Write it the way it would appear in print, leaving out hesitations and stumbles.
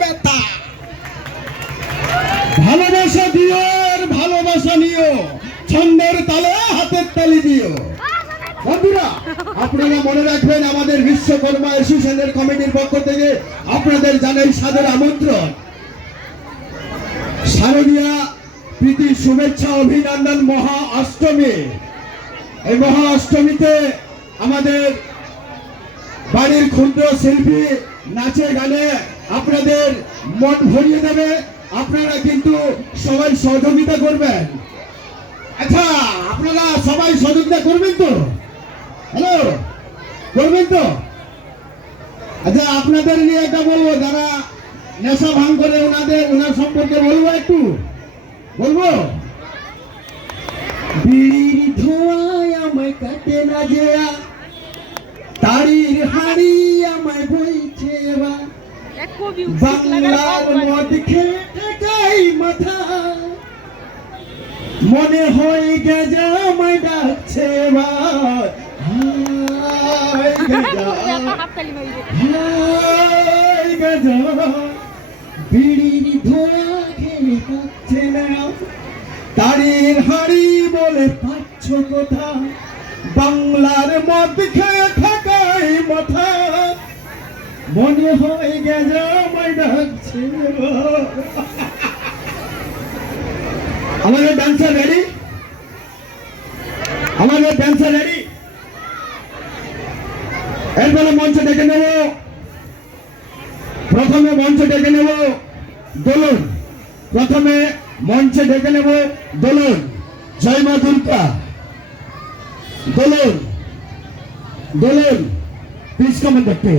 ব্যথা। ভালোবাসা দিও আর ভালোবাসা নিও, ছন্দের তালে হাতের তালি দিও। বন্ধুরা, আপনারা মনে রাখবেন, আমাদের বিশ্বকর্মা অ্যাসোসিয়েশনের কমিটির পক্ষ থেকে আপনাদের জানাই সাদর আমন্ত্রণ। শারদীয়া প্রীতি শুভেচ্ছা অভিনন্দন মহা অষ্টমী। এই মহা অষ্টমীতে আমাদের বাড়ির ক্ষুদ্র শিল্পী নাচে গানে আপনাদের মন ভরিয়ে দেবে। আপনারা কিন্তু সবাই সহযোগিতা করবেন। আচ্ছা, আপনারা সবাই সহযোগিতা করবেন তো? হ্যালো, করবেন তো? আচ্ছা, আপনাদের নিয়ে একটা বলবো, যারা নেশা ভাঙ করে ওনার সম্পর্কে বলবো, একটু বলবো। বিড়ির ধোঁয়ায় আমায় কাটে না যেয়া, তারির হাড়ি আমায় বইছে বা, বাংলার মদ খেয়ে ঠেকাই মাথা, মনে হয় গেজা আমায় ডাকছে বা, হাই গেজা হাই গেজা। বিড়ির ধোঁয়া খেয়ে পাচ্ছে না, তারির হাড়ি বলে পাচ্ছ কোথা, বাংলার মদ খেয়ে থাকাই মাথা, মনে হয় গেজা আমায় ডাকছে। আমাদের ডান্সার রেডি? আমাদের ডান্সার রেডি? এরপরে মঞ্চে ডেকে নেব, প্রথমে মঞ্চে ডেকে নেব দোলন। প্রথমে মঞ্চে ডেকে নেব দোলন। জয় মা দুর্গা। দোলন দোলন, প্লিজ কমেন্ট করতে।